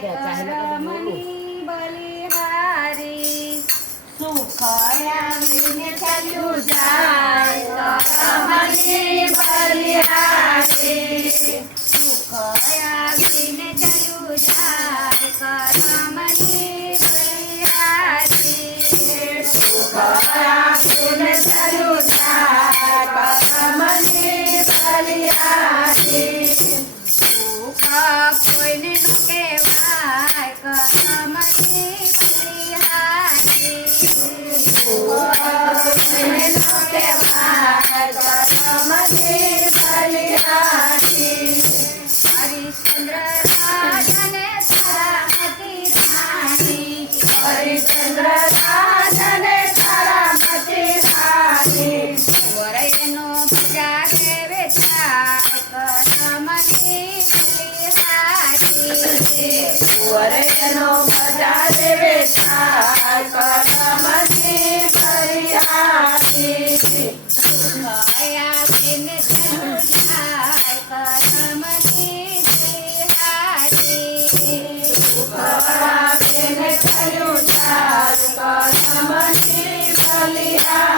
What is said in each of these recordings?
रमणी बलिहारी सुखया विने चलु जाय रमणी बलिहारी सुखया विने चलु जाय रमणी बलिहारी सुखया विने चलु जाय વરેનો મજા દેવે તાર પરમની ફરિયાદી માયા તેને જન જાય પરમની ફરિયાદી માયા તેને જન જાય પરમની ફરિયાદી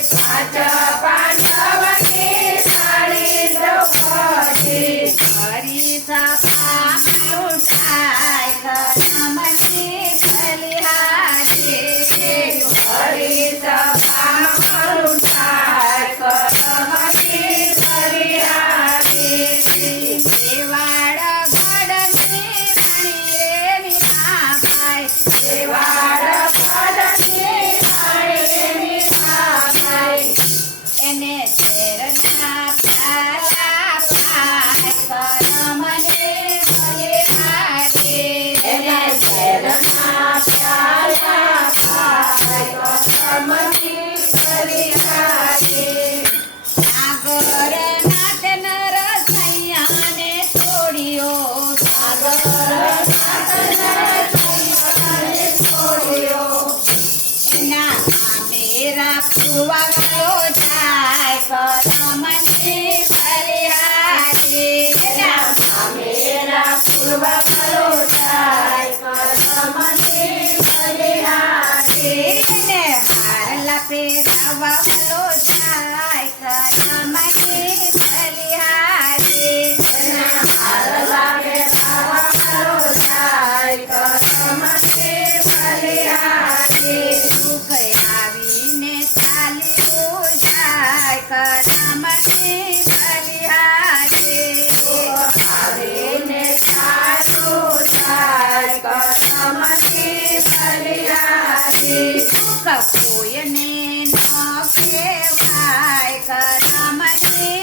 It's my job. you are so tight for the કરમની ફરિયાદે હરેને સારું સાર કરમની ફરિયાદે કપોયને ન કહેવાય કરમની